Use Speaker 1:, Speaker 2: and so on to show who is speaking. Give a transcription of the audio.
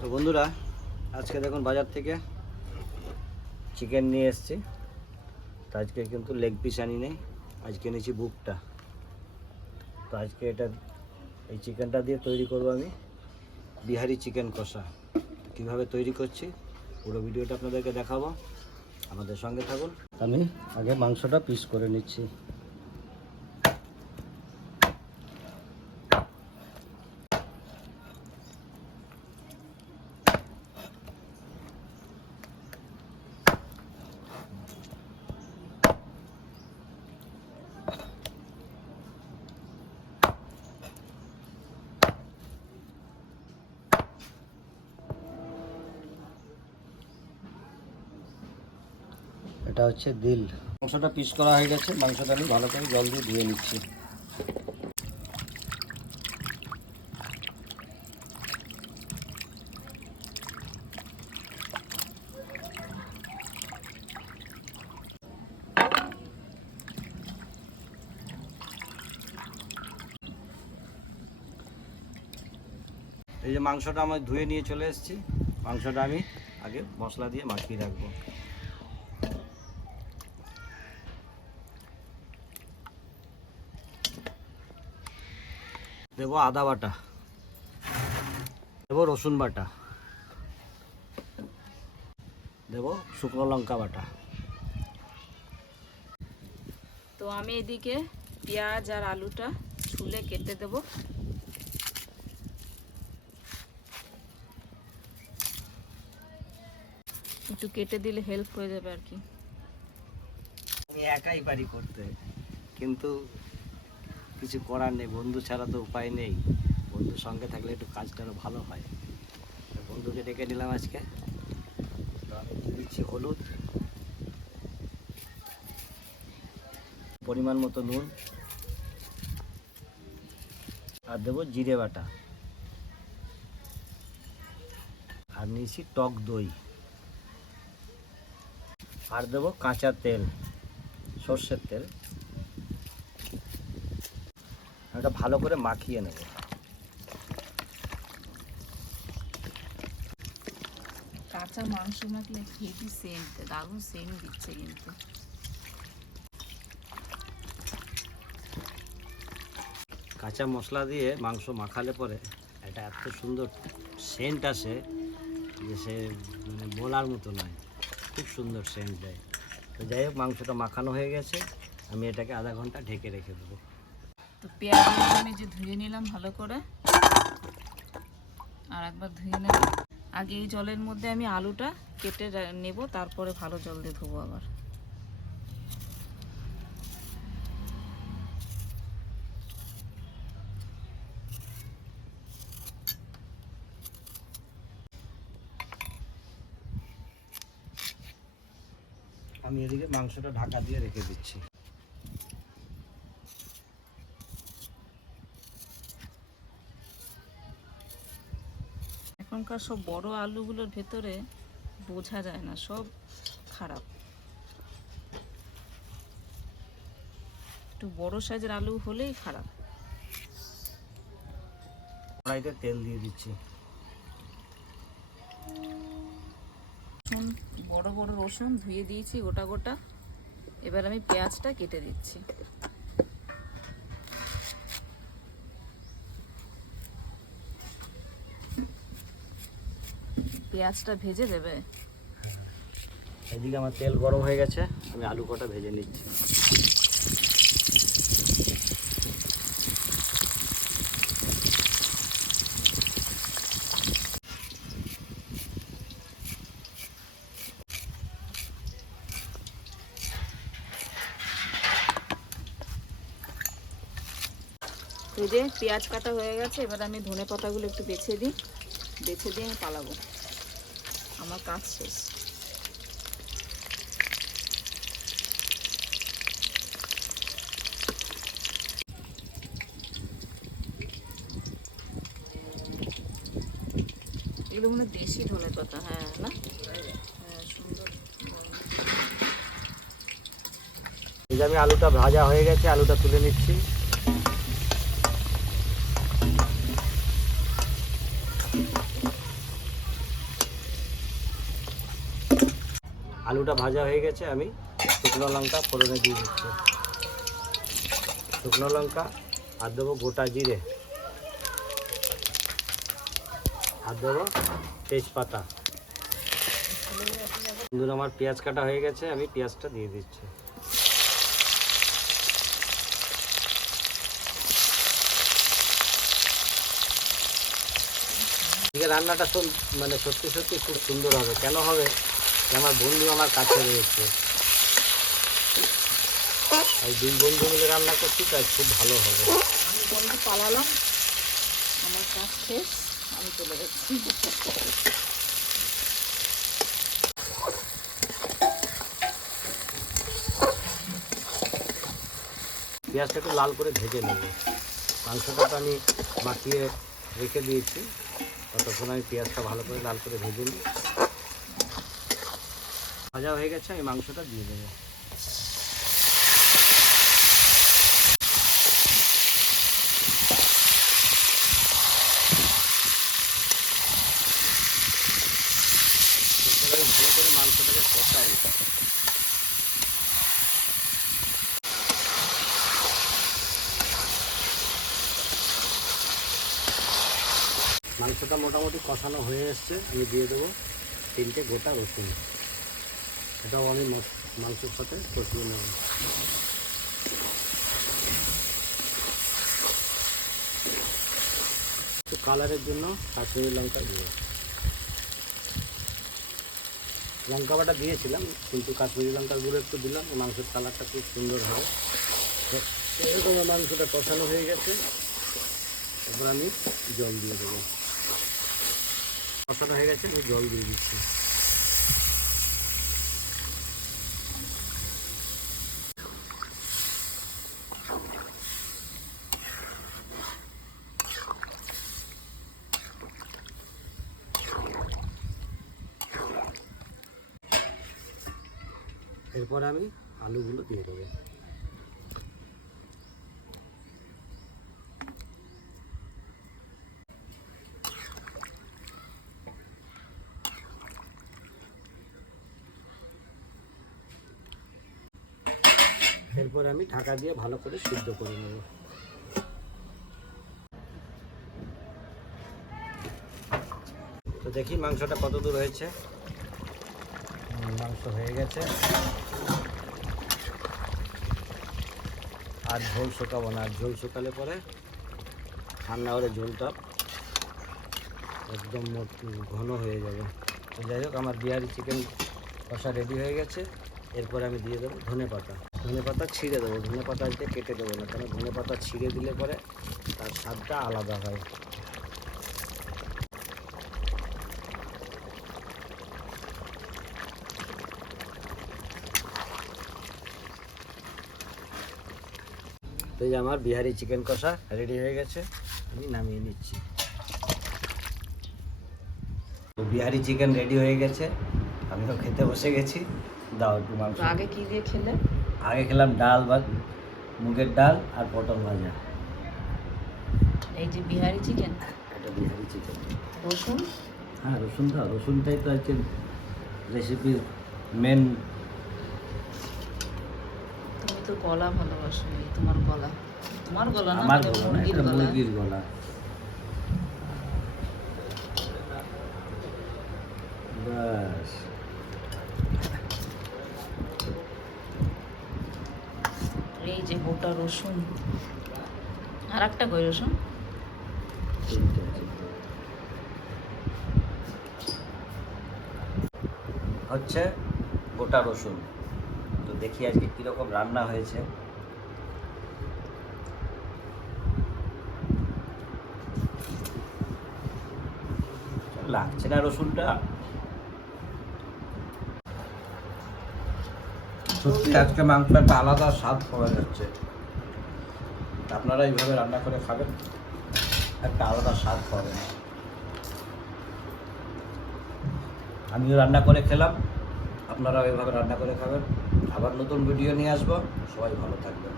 Speaker 1: তো বন্ধুরা, আজকে দেখুন বাজার থেকে চিকেন নিয়ে এসেছি। তো আজকে কিন্তু লেগ পিস আনি নেই, আজকে এনেছি বুকটা তো আজকে এটা, এই চিকেনটা দিয়ে তৈরি করব আমি, বিহারি চিকেন কষা। কীভাবে তৈরি করছি, পুরো ভিডিওটা আপনাদেরকে দেখাবো। আমাদের সঙ্গে থাকুন। আমি আগে মাংসটা পিস করে নিচ্ছি। এটা হচ্ছে দিল। মাংসটা পিস করা হয়ে গেছে। মাংসটা আমি ভালো করে জল দিয়ে ধুয়ে নিচ্ছি। এই যে মাংসটা আমি ধুয়ে নিয়ে চলে এসেছি। মাংসটা আমি আগে মশলা দিয়ে মাখিয়ে রাখব। দেবো আদা বাটা দেবো রসুন বাটা দেবো শুকনো লঙ্কা বাটা।
Speaker 2: তো আমি এদিকে পেঁয়াজ আর আলুটা ছুলে কেটে দেব। একটু কেটে দিলে হেল্প হয়ে যাবে আর কি।
Speaker 1: আমি একাই পারি করতে কিন্তু কিছু করার নেই, বন্ধু ছাড়া তো উপায় নেই। বন্ধুর সঙ্গে থাকলে একটু কাজটা আরও ভালো হয়। বন্ধুকে ডেকে নিলাম আজকে। দিচ্ছি হলুদ। পরিমাণ মতো নুন। আর দেবো জিরে বাটা। আর নিয়েছি টক দই। আর দেবো কাঁচা তেল, সর্ষের তেল। এটা ভালো করে মাখিয়ে নেব।
Speaker 2: কাঁচা মাংস মাখলে হেভি সেন্ট দারুণ সেন্ট দিচ্ছে কিন্তু।
Speaker 1: কাঁচা মশলা দিয়ে মাংস মাখালে পরে এটা এত সুন্দর সেন্ট আসে যে সে মানে বলার মতো নয়। খুব সুন্দর সেন্ট দেয়। তো যাই হোক মাংসটা মাখানো হয়ে গেছে। আমি এটাকে আধা ঘণ্টা ঢেকে রেখে দেবো।
Speaker 2: তো পেঁয়াজ আমি যে ধুয়ে নিলাম ভালো করে। আর একবার ধুয়ে নেব। আগে এই জলের মধ্যে আমি আলুটা কেটে নেব, তারপরে ভালো জল দিয়ে ধোবো আবার।
Speaker 1: আমি এদিকে মাংসটা ঢাকা দিয়ে রেখে দিচ্ছি।
Speaker 2: এখনকার সব বড় আলুগুলোর ভেতরে বোঝা যায় না সব খারাপ। একটু বড় সাইজের আলু হলেই খারাপ।
Speaker 1: কড়াইতে তেল দিয়ে দিচ্ছি।
Speaker 2: রসুন বড় বড় রসুন ধুয়ে দিয়েছি গোটা গোটা। এবার আমি পেঁয়াজটা কেটে দিচ্ছি। পেঁয়াজটা ভেজে দেবে।
Speaker 1: এদিকে আমার তেল গরম হয়ে গেছে আমি আলু কটা ভেজে নিচ্ছি।
Speaker 2: যে পেঁয়াজ কাটা হয়ে গেছে এবার আমি ধনে পাতাগুলো একটু বেছে দিই। বেছে দিয়ে আমি পালাবো। আমার কাজ শেষ। এগুলো মনে দেশি ধনে পাতা হ্যাঁ না? হ্যাঁ
Speaker 1: এই যে আমি আলুটা ভাজা হয়ে গেছে, আলুটা তুলে নিচ্ছি। আলুটা ভাজা হয়ে গেছে, আমি শুকনো লঙ্কা ফোড়নে দিয়ে দিচ্ছি। শুকনো লঙ্কা আর দেবো গোটা জিরে। আর দেবো তেজপাতা। বন্ধুরা, আমার পেঁয়াজ কাটা হয়ে গেছে, আমি পেঁয়াজটা দিয়ে দিচ্ছি। রান্নাটা মানে সত্যি সত্যি খুব সুন্দর হবে। কেন হবে? আমার বন্ধু আমার কাছে রয়েছে। এই দুই বন্ধু মিলে রান্না করছি তাই খুব ভালো হবে।
Speaker 2: বন্ধু পালালাম। আমার কাজ শেষ আমি চলে যাচ্ছি।
Speaker 1: পেঁয়াজটা একটু লাল করে ভেজে নেব। মাংসটা তো আমি মাখিয়ে রেখে দিয়েছি। ততক্ষণ আমি পেঁয়াজটা ভালো করে লাল করে ভেজে নিই। ভাজা হয়ে গেছে, আমি মাংসটা দিয়ে দেবো। ভালো করে মাংসটাকে কষাই মাংসটা মোটামুটি কষানো হয়ে এসছে, আমি দিয়ে দেবো তিনটে গোটা রসুন। এটাও আমি মাংসের সাথে কষিয়ে নেব। কালারের জন্য কাশ্মীরি লঙ্কা দিয়ে লঙ্কা বাটা দিয়েছিলাম, কিন্তু কাশ্মীরি লঙ্কার গুঁড়ো একটু দিলাম, মাংসের কালারটা খুব সুন্দর হবে এরকম মাংসটা কষানো হয়ে গেছে। এবার আমি জল দিয়ে দেবো। কষানো হয়ে গেছে, আমি জল দিয়ে দিচ্ছি। এরপর আমি আলুগুলো দিয়ে দেবো। এরপর আমি ঢাকা দিয়ে ভালো করে সিদ্ধ করে নেব। তো দেখি মাংসটা কত দূর হয়েছে। মাংস হয়ে গেছে। আর ঝোল শুকাবো না, আর ঝোল শুকালে পরে ঠান্ডা হলে ঝোলটা একদম ঘন হয়ে যাবে। তো যাই হোক, আমার বিহারি চিকেন কষা রেডি হয়ে গেছে। এরপরে আমি দিয়ে দেবো ধনে পাতা। ধনে পাতা ছিঁড়ে দেবো, ধনে পাতা কেটে দেবো না কারণ ধনে পাতা ছিঁড়ে দিলে পরে তার স্বাদটা আলাদা হয়। তো এই আমার বিহারি চিকেন কষা রেডি হয়ে গেছে আমি নামিয়ে নিচ্ছি। তো বিহারি চিকেন রেডি হয়ে গেছে আমিও খেতে বসে গেছি। দাও একটু মাংস।
Speaker 2: আগে কি দিয়ে খেলে?
Speaker 1: আগে খেলাম ডাল বা মুগের ডাল আর পটল ভাজা।
Speaker 2: এই যে বিহারি চিকেন?
Speaker 1: এটা বিহারি চিকেন।
Speaker 2: রসুন?
Speaker 1: হ্যাঁ রসুন দাও রসুনটাই তো আজকে রেসিপির মেন
Speaker 2: তো গলা ভালোবাসো এই তোমার গলা। তোমার গলা না
Speaker 1: আমার গলা না, এটা মুরগির গলা। বাস।
Speaker 2: এই যে গোটা রসুন। আর একটা কই রসুন?
Speaker 1: হচ্ছে গোটা রসুন। তো দেখি আজকে কীরকম রান্না হয়েছে। লাগছে না রসুনটা। সত্যি, আজকে মাংস একটা আলাদা স্বাদ পাওয়া যাচ্ছে। আপনারা এইভাবে রান্না করে খাবেন? একটা আলাদা স্বাদ পাবেন। আমিও রান্না করে খেলাম। আপনারাও এভাবে রান্না করে খাবেন। আবার নতুন ভিডিও নিয়ে আসব। সবাই ভালো থাকবেন।